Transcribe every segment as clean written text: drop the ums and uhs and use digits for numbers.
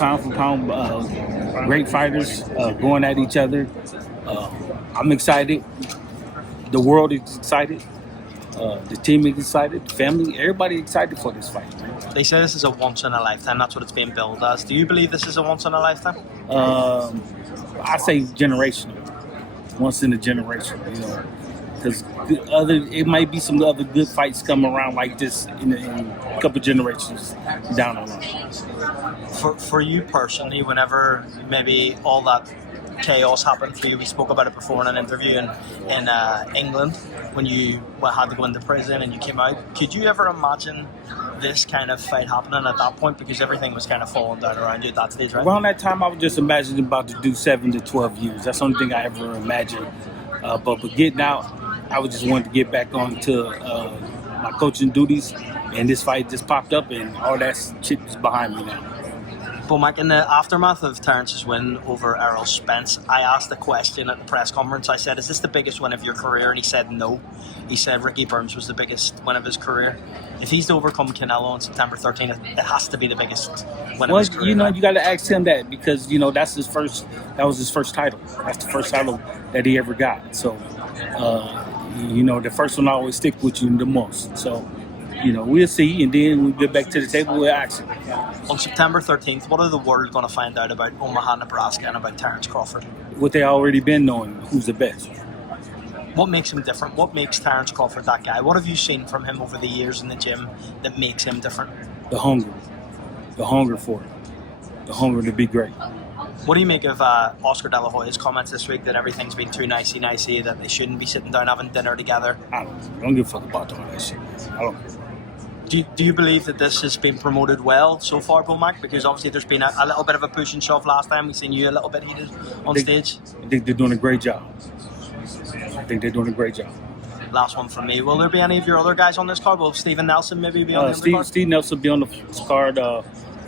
Pound for pound, great fighters going at each other. I'm excited. The world is excited. The team is excited. The family, everybody excited for this fight. They say this is a once in a lifetime. That's what it's being billed as. Do you believe this is a once in a lifetime? I say generational. Once in a generation, you know, because it might be some other good fights come around like this in a couple generations down the line. For you personally, whenever maybe all that chaos happened for you, we spoke about it before in an interview in England when you had to go into prison and you came out. Could you ever imagine this kind of fight happening at that point, because everything was kind of falling down around you at that stage, right? Around that time, I was just imagining about to do 7 to 12 years. That's the only thing I ever imagined. But getting out, I was just wanted to get back onto my coaching duties, and this fight just popped up, and all that shit is behind me now. Bomac, in the aftermath of Terrence's win over Errol Spence, I asked a question at the press conference. I said, is this the biggest win of your career? And he said no. He said Ricky Burns was the biggest win of his career. If he's to overcome Canelo on September 13th, it has to be the biggest win of his career. You know, you got to ask him that, because, you know, that was his first title. That's the first title that he ever got. So, you know, the first one always stick with you the most. So, you know, we'll see, and then we'll get back to the table with action. On September 13th, what are the world going to find out about Omaha, Nebraska, and about Terrence Crawford? What they already been knowing, who's the best. What makes him different? What makes Terrence Crawford that guy? What have you seen from him over the years in the gym that makes him different? The hunger for it, the hunger to be great. What do you make of Oscar De La Hoya's comments this week that everything's been too nicey, that they shouldn't be sitting down having dinner together? I don't give a fuck about all that shit. I don't care. Do you believe that this has been promoted well so far, Bomac? Because obviously there's been a little bit of a push and shove last time. We've seen you a little bit heated on stage. I think they're doing a great job. Last one from me. Will there be any of your other guys on this card? Will Steven Nelson maybe be on the card? Steve Nelson will be on the card.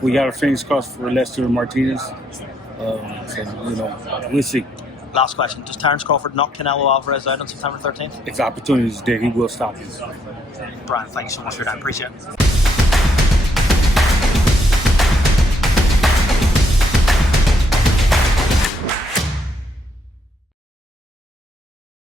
We got a fingers crossed for Lester Martinez. So, you know, we'll see. Last question. Does Terrence Crawford knock Canelo Alvarez out on September 13th? If the opportunity is there, he will stop him. Brian, thanks so much for your time. Appreciate it.